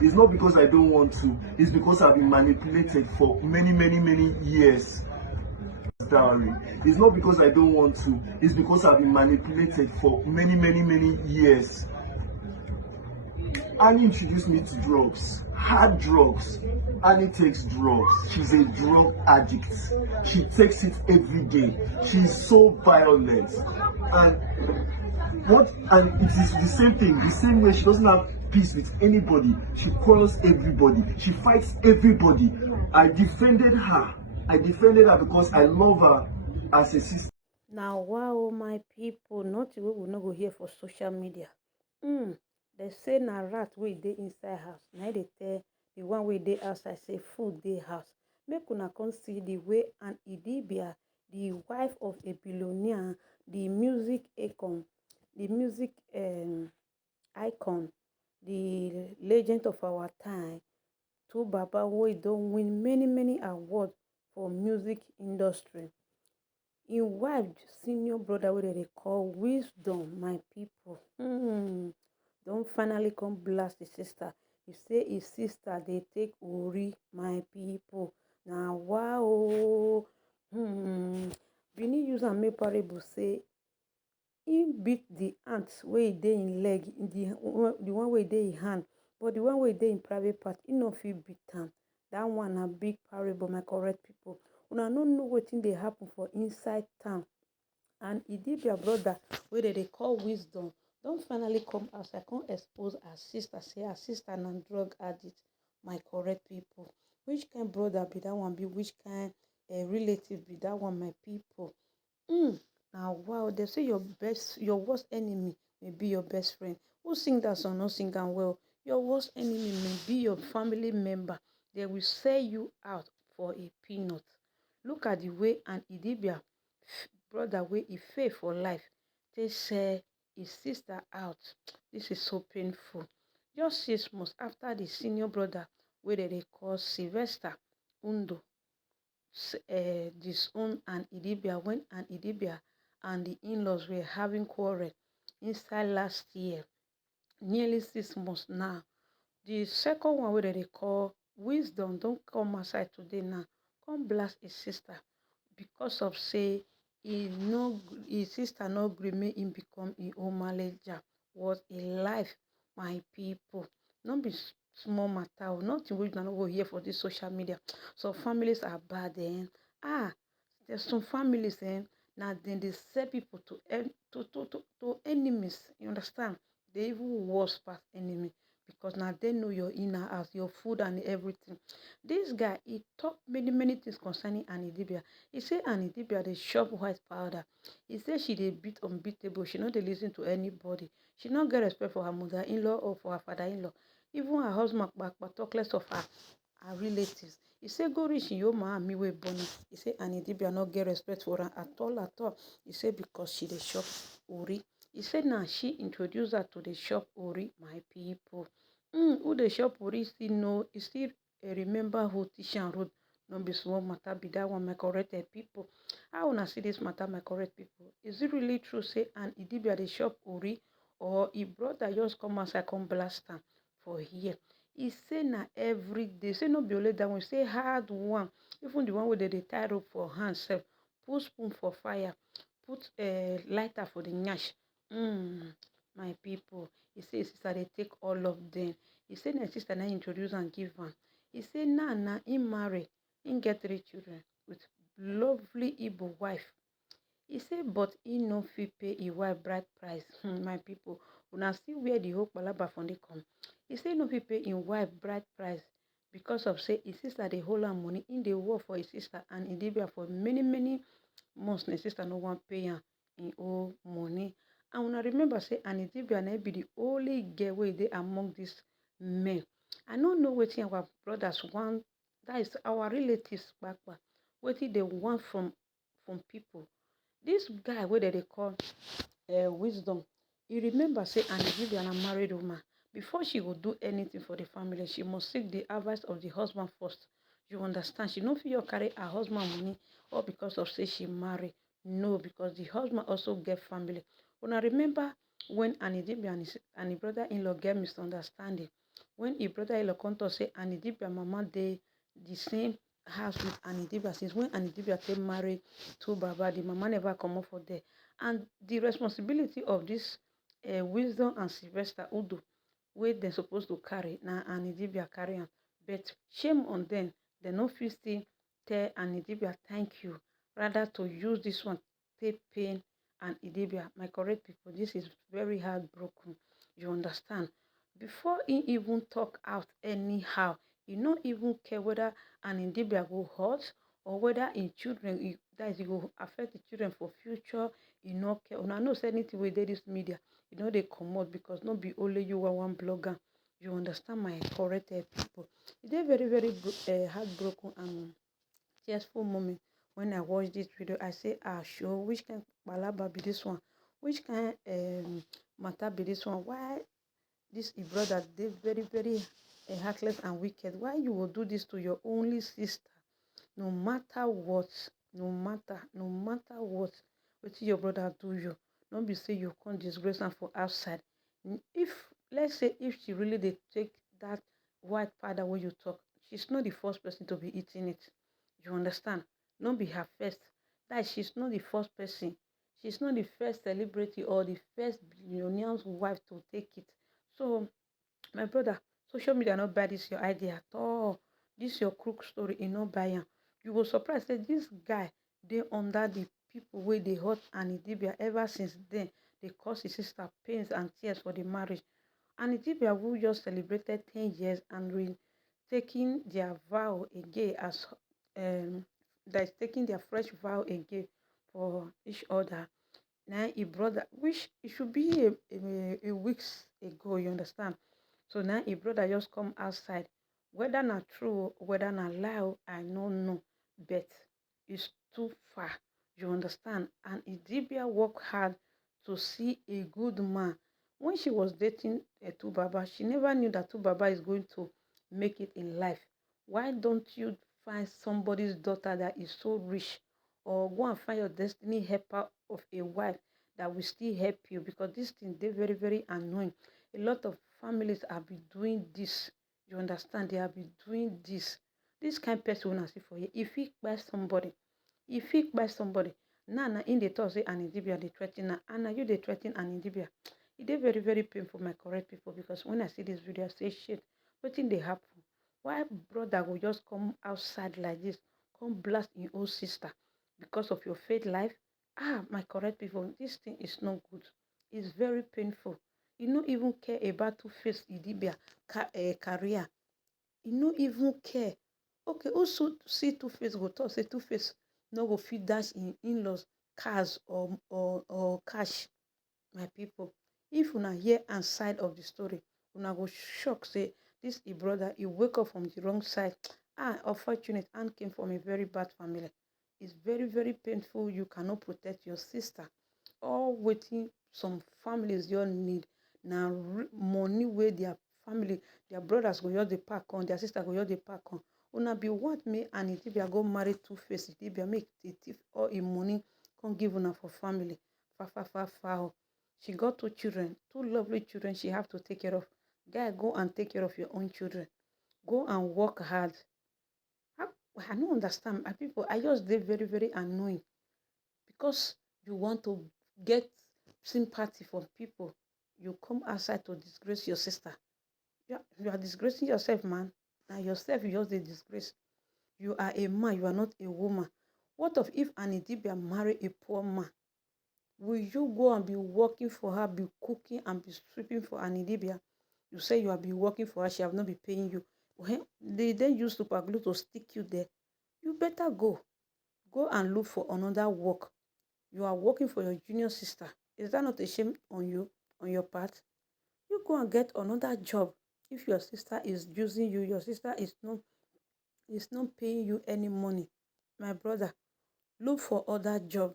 It's not because I don't want to. It's because I've been manipulated for many years. Dowry. It's not because I don't want to. It's because I've been manipulated for many years. Annie introduced me to drugs, hard drugs. Annie takes drugs. She's a drug addict. She takes it every day. She's so violent. And it is the same thing, the same way she doesn't have peace with anybody. She quarrels everybody. She fights everybody. I defended her because I love her as a sister. Now, wow, my people, not we will not go here for social media. They say na rat wey dey inside house. Now they tell the one way dey outside say food dey house. Make una come see the way an IDIBIA, the wife of a billionaire, the music icon, icon, the legend of our time, two Baba wey don win many awards for music industry. In wife, senior brother wey they call Wisdom, my people. Don't finally come blast his sister. He say his sister they take Ori, my people. Now wow. Bini use and make parable say he beat the ants way they in leg, the one way they in hand, but the one way they in private part, he no fit beat am. That one a big parable, my correct people. Una no know wetin dey happen for inside town. And IDIBIA brother, where they call Wisdom, don't finally come outside, come expose her sister, say her sister na drug addict, my correct people. Which kind brother be that one be? Which kind relative be that one, my people? Now wow, they say your worst enemy may be your best friend. Who sing that song? No sing am well. Your worst enemy may be your family member. They will sell you out for a peanut. Look at the way an IDIBIA brother wey he fail for life, they sell his sister out. This is so painful. Just 6 months after the senior brother, where they call Sylvester Undo, disown an IDIBIA when an IDIBIA and the in-laws were having quarrel inside last year. Nearly 6 months now. The second one where they call Wisdom don't come outside today now. Come blast his sister because of say his sister no gree make him become his own manager. Was a life, my people. Not be small matter. Nothing we don't go here for this social media. So families are bad then. There's some families then. Now then they sell people to enemies. You understand? They even worse past enemy. Because now they know your inner house, your food and everything. This guy, he talked many things concerning an IDIBIA. He said an IDIBIA, they shop white powder. He said she dey beat unbeatable. She not dey listen to anybody. She not get respect for her mother-in-law or for her father-in-law. Even her husband, but talk less of her relatives. He said go reach in your ma me way born. He said an IDIBIA not get respect for her at all. He said because she dey shop Ori. He said now she introduced her to the shop Ori, my people. Who the shop Ori still know, he still remember who Tishan road. No be small matter be that one, my correct people. How wanna see this matter, my correct people? Is it really true say an IDIBIA the shop Ori, or he brother just come outside come blast am for here? He say na every day. Say no be only that one. Say hard one. Even the one where they tie rope for hand self, put spoon for fire, put lighter for the nyash. My people. He say his sister they take all of them. He say na sister na introduce and give am. He say na him marry, him get 3 children with lovely Igbo wife. He say but he no fit pay his wife bride price. My people, una see where the whole palaba from dey come. He say no fit pay his wife bride price because of say his sister dey hold am money. In the work for his sister and IDIBIA for many months. His sister no want pay him in old money. And una remember say an IDIBIA na be the only girl wey dey among these men. I don't know wetin our brothers want. That is our relatives back. Wetin they want from people. This guy where they call Wisdom, you remember say an IDIBIA na married woman. Before she will do anything for the family, she must seek the advice of the husband first. You understand? She no fit carry her husband money or because of say she married. No, because the husband also get family. When I remember when an IDIBIA and his brother-in-law get misunderstanding, when a brother-in-law come to say and Idibia mama dey the same house with and Idibia since when and Idibia take marry to Baba, the mama never come up for there. And the responsibility of this Wisdom and Sylvester Udo, wey dem supposed to carry, na and Idibia carry am. But shame on them. They no fit still tell and Idibia thank you, rather to use this one take pain and Idibia. My correct people, this is very heartbroken. You understand? Before he even talk out anyhow, he not even care whether an Idibia go hurt or whether in children that is, it will affect the children for future. He not care. Una know say anything with this media, you know they come out because not be only you are one blogger. You understand my correct people? It is very heartbroken and tearful moment when I watch this video. I say, sure, which kind palaba be this one? Which kind matter be this one? Why this brother they very heartless and wicked? Why you will do this to your only sister? No matter what, no matter what your brother do you, don't be say you can't disgrace am for outside. If let's say if she really did take that white powder when you talk, she's not the first person to be eating it. You understand? Don't be her first. That she's not the first person. She's not the first celebrity or the first billionaire's wife to take it. So, my brother, social media not buy this your idea at all. This your crook story, you not buy am. You will surprise that this guy they under the people where they hurt and Idibia ever since then. They cause his sister pains and tears for the marriage. And Idibia who just celebrated 10 years and taking their vow again as that is taking their fresh vow again for each other. Now he brother, which it should be a weeks ago, you understand? So now a brother just come outside. Whether not true, whether not lie, I don't know. But it's too far. You understand? And Idibia worked hard to see a good man. When she was dating Tubaba, she never knew that Tubaba is going to make it in life. Why don't you find somebody's daughter that is so rich, or go and find your destiny helper of a wife that will still help you? Because this thing, they're very annoying. A lot of families have been doing this. You understand? They have been doing this. This kind of person when I see for you. If he buy somebody, now in the talk say an Idibia they threaten now, and now you they threaten an Idibia. It is very painful, my correct people, because when I see this video, I say shit. What thing they happen? Why brother will just come outside like this, come blast your own sister because of your faith life? My correct people, this thing is not good. It's very painful. You don't even care about Two-Face Idibia career. You don't even care. Okay, also see Two-Face go talk say Two-Face no go fit dash in-laws cars or cash. My people, if una hear and side of the story, una go shock say this brother he wake up from the wrong side. Unfortunate and came from a very bad family. It's very painful. You cannot protect your sister. All waiting some families you need now money where their family, their brothers go the pack on, their sister go the pack on. Una be want me and Idibia go marry Two-Face. Idibia make it if all in money can't give una for family. Far. She got 2 children, 2 lovely children she have to take care of. Guy, go and take care of your own children. Go and work hard. I don't understand. My people, I just they very annoying. Because you want to get sympathy from people, you come outside to disgrace your sister. You are disgracing yourself, man. Now yourself, you just a disgrace. You are a man, you are not a woman. What if an Idibia marry a poor man? Will you go and be working for her, be cooking and be sweeping for an Idibia? You say you have been working for her, she have not been paying you. Well, they then use super glue to stick you there. You better go. Go and look for another work. You are working for your junior sister. Is that not a shame on you, on your part? You go and get another job. If your sister is using you, your sister is not paying you any money. My brother, look for other job.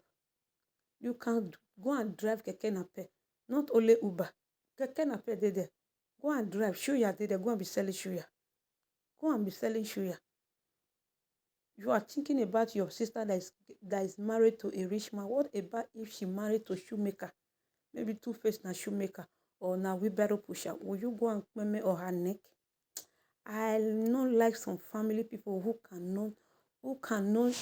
You can go and drive keke napep, not only Uber. Keke napep dey there. Go and drive. Shuya dey there. Go and be selling shuya. Go and be selling shuya. You are thinking about your sister that is married to a rich man. What about if she married to a shoemaker? Maybe Two-Face na shoemaker or na wheelbarrow pusher. Will you go and meme or her neck? I not like some family people who cannot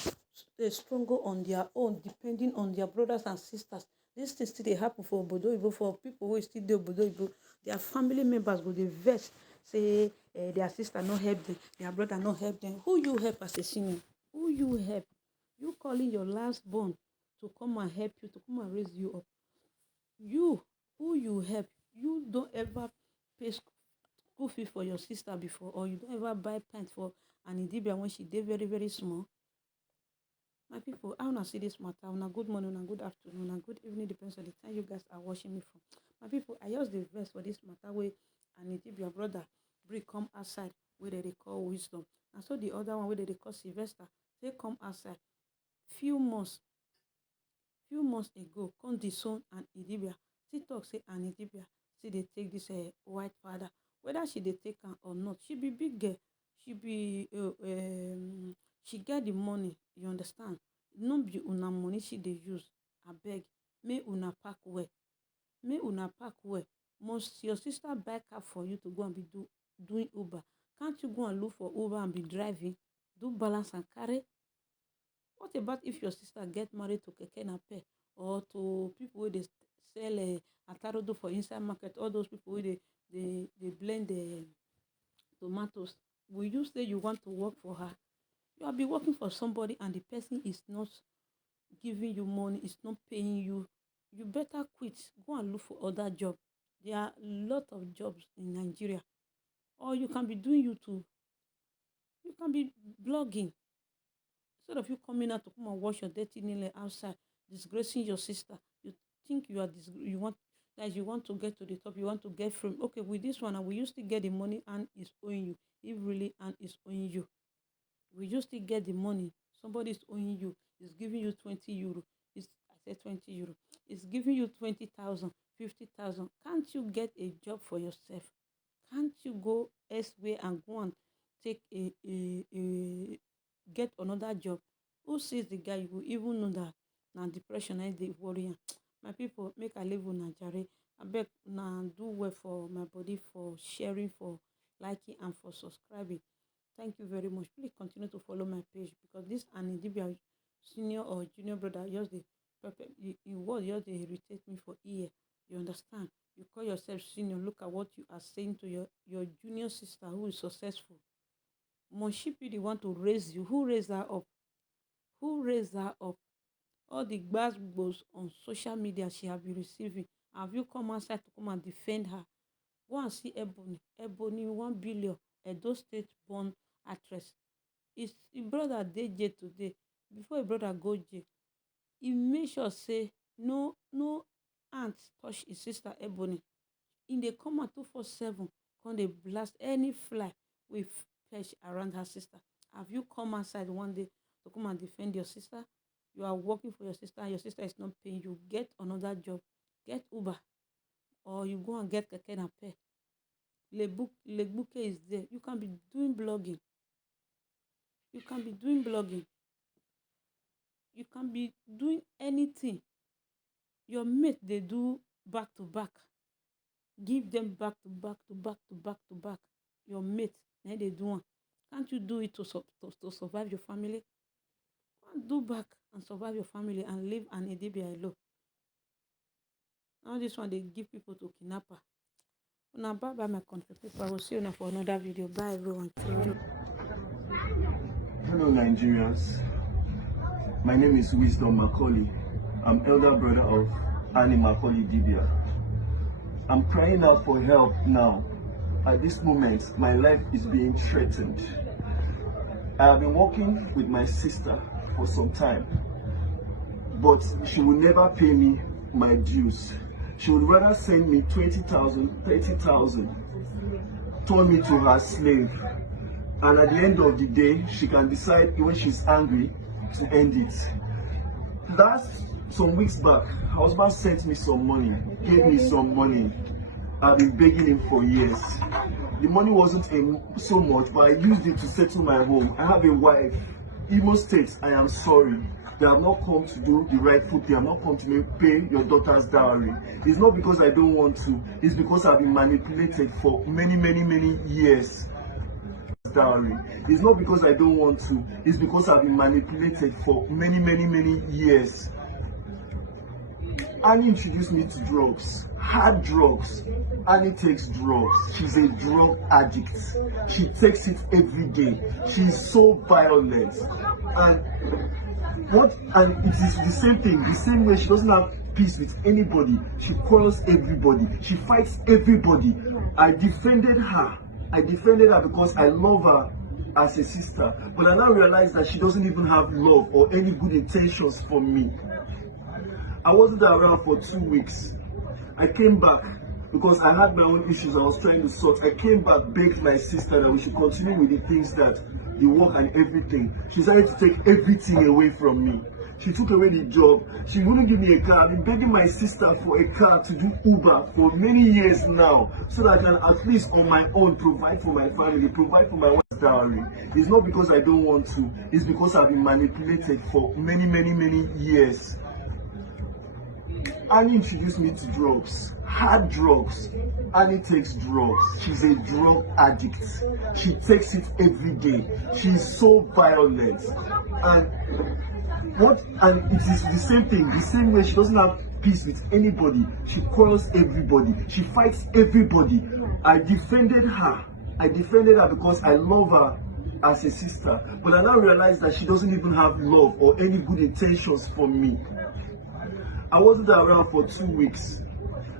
struggle on their own, depending on their brothers and sisters. This thing still dey happen for obodo oyibo, for people who still dey obodo oyibo. Their family members go dey vex, say their sister no help them, their brother no help them. Who you help as a senior? Who you help? You calling your last born to come and help you, to come and raise you up. You, who you help? You don't ever pay school fee for your sister before, or you don't ever buy pants for an IDIBIA when she dey very, very small. My people, I wanna see this matter. Una good morning, una good afternoon, and good evening, depends on the time you guys are watching me from. My people, I just the verse for this matter where an IDIBIA brother Bri come outside where they call wisdom. And so the other one where they call Sylvester, they come outside. Few months ago, come disown an IDIBIA. She talk say an IDIBIA, see they take this white father. Whether she they take her or not, she be big girl. She be she get the money, you understand? No be una money she dey use. I beg, may una pack well. May una pack well. Must your sister buy car for you to go and be doing Uber? Can't you go and look for Uber and be driving? Do balance and carry? What about if your sister get married to keke nape or to people where they sell atarodo for inside market? All those people where they blend the tomatoes. Will you say you want to work for her? You will be working for somebody and the person is not giving you money, is not paying you. You better quit. Go and look for other job. There are a lot of jobs in Nigeria. Or you can be doing YouTube. You can be blogging. Instead of you coming out to come and wash your dirty nail outside, disgracing your sister, you think you are you want to get to the top, you want to get from. Okay, with this one, and we used to get the money and is owing you. If really and is owing you, we used to get the money. Somebody is owing you. Is giving you 20 euro. I said 20 euro. It's giving you 20,000, 50,000. Can't you get a job for yourself? Can't you go elsewhere and go and take get another job? Who sees the guy? You will even know that now depression is the worry. My people, make I live on Nigeria. I beg now do well for my body, for sharing, for liking, and for subscribing. Thank you very much. Please continue to follow my page, because this an IDIBIA senior or junior brother just the word just they irritate me for ear. You understand? You call yourself senior. Look at what you are saying to your junior sister who is successful. Must she be the one to raise you? Who raised her up? Who raised her up? All the goes on social media she have been receiving. Have you come outside to come and defend her? Go and see Ebony. Ebony 1 billion. Edo State born actress. His brother dey jail today. Before a brother go jail, he make sure say no aunt touch his sister Ebony. In the come at 247, come they blast any fly with perch around her sister. Have you come outside one day to come and defend your sister? You are working for your sister and your sister is not paying you. Get another job. Get Uber. Or you go and get keke nape. Le bouquet is there. You can be doing blogging. You can be doing blogging. You can be doing anything. Your mate, they do back to back. Give them back to back to back to back to back. Your mate, now they do one. Can't you do it to survive your family? Can't do back and survive your family and live an IDIBIA alone. Now this one, they give people to kidnapper. Now bye bye my country people. I will see you for another video. Bye everyone. Hello Nigerians. My name is Wisdom Macaulay. I'm elder brother of Annie Macaulay IDIBIA. I'm crying out for help now. At this moment, my life is being threatened. I have been working with my sister for some time, but she will never pay me my dues. She would rather send me 20,000, 30,000, turn me to her slave. And at the end of the day, she can decide when she's angry to end it. Some weeks back, her husband sent me some money, gave me some money. I've been begging him for years. The money wasn't so much, but I used it to settle my home. I have a wife. Imo State, I am sorry. They have not come to do the right food. They have not come to pay your daughter's dowry. It's not because I don't want to. It's because I've been manipulated for many years. dowry. It's not because I don't want to, it's because I've been manipulated for many years. Annie introduced me to drugs, hard drugs. Annie takes drugs. She's a drug addict. She takes it every day. She's so violent. And it is the same thing, the same way she doesn't have peace with anybody. She quarrels everybody. She fights everybody. I defended her because I love her as a sister. But I now realize that she doesn't even have love or any good intentions for me. I wasn't around for 2 weeks. I came back because I had my own issues I was trying to sort. I came back, begged my sister that we should continue with the things that the work and everything. She decided to take everything away from me. She took away the job. She wouldn't give me a car. I've been begging my sister for a car to do Uber for many years now, so that I can at least on my own provide for my family, provide for my own dowry. It's not because I don't want to, it's because I've been manipulated for many years. Annie introduced me to drugs, hard drugs. Annie takes drugs. She's a drug addict. She takes it every day. She's so violent. And it is the same thing, the same way she doesn't have peace with anybody. She quarrels everybody. She fights everybody. I defended her because I love her as a sister. But I now realize that she doesn't even have love or any good intentions for me. I wasn't around for 2 weeks.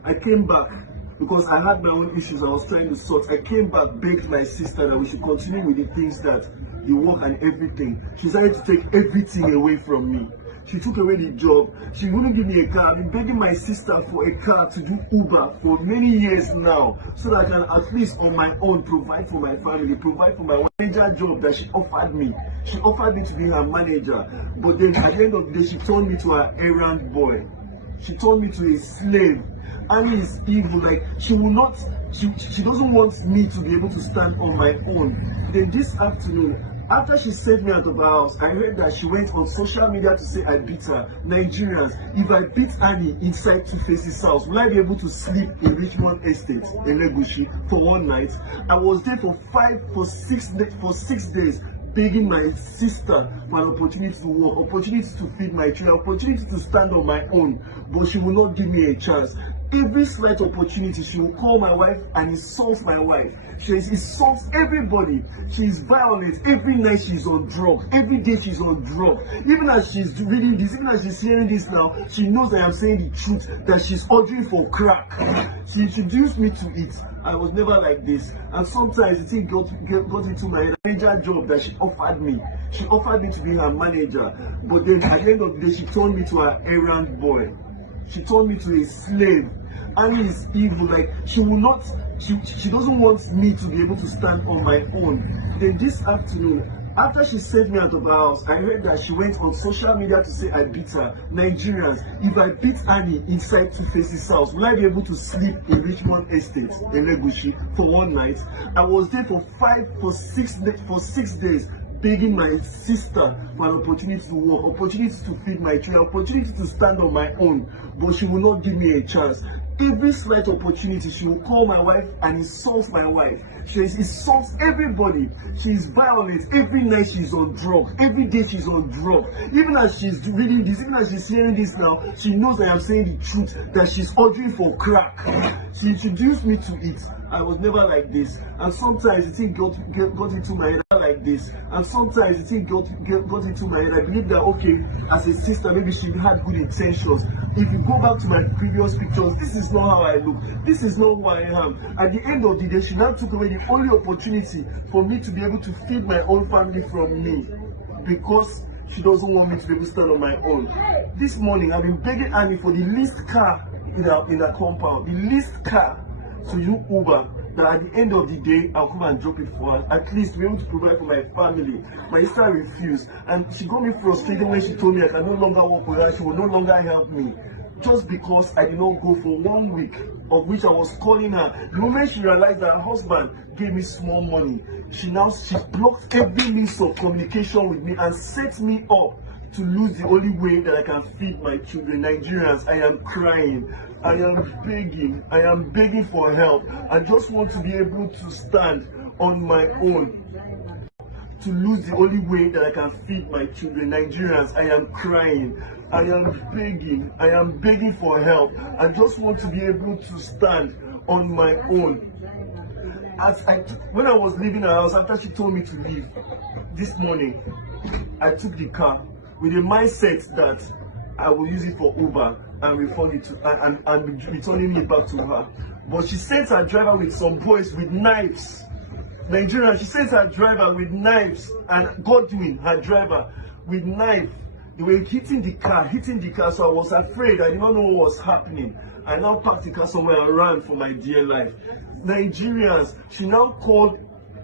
I came back because I had my own issues I was trying to sort. I came back, begged my sister that we should continue with the things that the work and everything. She decided to take everything away from me. She took away the job. She wouldn't give me a car. I've been begging my sister for a car to do Uber for many years now, so that I can at least on my own provide for my family, provide for my manager job that she offered me. She offered me to be her manager, but then at the end of the day, she turned me to her errand boy. She turned me to a slave. Annie is evil. Like, she doesn't want me to be able to stand on my own. Then this afternoon, after she sent me out of her house, I heard that she went on social media to say I beat her. Nigerians, if I beat Annie inside Two-Face's house, will I be able to sleep in Richmond Estate in Legushi for one night? I was there for 6 days. Begging my sister for an opportunity to work, opportunity to feed my children, opportunity to stand on my own, but she will not give me a chance. Every slight opportunity, she will call my wife and insult my wife. She insults everybody. She is violent. Every night she's on drugs. Every day she's on drugs. Even as she's reading this, even as she's hearing this now, she knows I am saying the truth, that she's ordering for crack. She introduced me to it. I was never like this. And sometimes the thing got into my manager job that she offered me. She offered me to be her manager. But then at the end of the day, she turned me to her errand boy. She turned me to a slave. Annie is evil. Like, she doesn't want me to be able to stand on my own. Then this afternoon, after she sent me out of her house, I heard that she went on social media to say I beat her. Nigerians, if I beat Annie inside Two-Face's house, will I be able to sleep in Richmond Estate in Legushi for one night? I was there for 6 days. Begging my sister for an opportunity to work, opportunity to feed my children, opportunity to stand on my own, but she will not give me a chance. Every slight opportunity, she will call my wife and insult my wife. She insults everybody. She is violent. Every night she's on drugs. Every day she's on drugs. Even as she's reading this, even as she's hearing this now, she knows I am saying the truth, that she's ordering for crack. She introduced me to it. I was never like this. And sometimes the thing got into my head like this. And sometimes the thing got into my head. I believe that, okay, as a sister, maybe she had good intentions. If you go back to my previous pictures, this is not how I look. This is not who I am. At the end of the day, she now took away the only opportunity for me to be able to feed my own family from me, because she doesn't want me to be able to stand on my own. This morning, I've been begging Annie for the least car in her compound, the least car to do Uber, that at the end of the day, I'll come and drop it for her, at least to be able to provide for my family. My sister refused, and she got me frustrated when she told me I can no longer work with her, she will no longer help me. Just because I did not go for 1 week, of which I was calling her. The moment she realized that her husband gave me small money, she blocked every means of communication with me and set me up to lose the only way that I can feed my children. Nigerians, I am crying. I am begging for help. I just want to be able to stand on my own to lose the only way that I can feed my children. Nigerians, I am crying. I am begging for help. I just want to be able to stand on my own. When I was leaving her house, after she told me to leave this morning, I took the car with a mindset that I will use it for Uber and refund it to and returning it back to her. But she sent her driver with some boys with knives. Nigeria, she sent her driver with knives, and Godwin, her driver, with knife. They were hitting the car, so I was afraid. I did not know what was happening. I now parked the car somewhere and ran for my dear life. Nigerians, she now called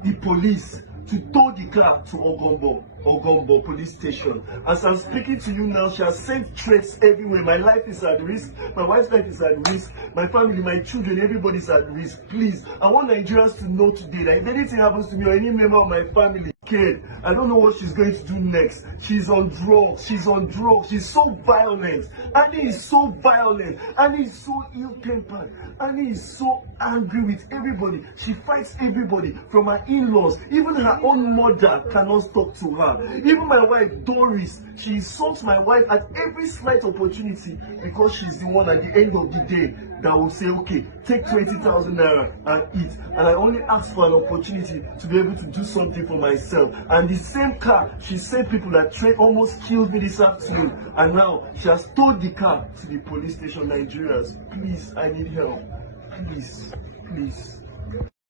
the police to tow the car to Ogombo police station. As I'm speaking to you now, she has sent threats everywhere. My life is at risk. My wife's life is at risk. My family, my children, everybody's at risk. Please, I want Nigerians to know today that if anything happens to me or any member of my family, scared. I don't know what she's going to do next. She's on drugs. She's so violent. Annie is so violent. Annie is so ill-tempered. Annie is so angry with everybody. She fights everybody, from her in-laws. Even her own mother cannot talk to her. Even my wife, Doris, she insults my wife at every slight opportunity because she's the one at the end of the day that will say, okay, take 20,000 naira and eat. And I only ask for an opportunity to be able to do something for myself. And the same car, she sent people that almost killed me this afternoon. And now she has towed the car to the police station. Nigerians, please, I need help. Please, please.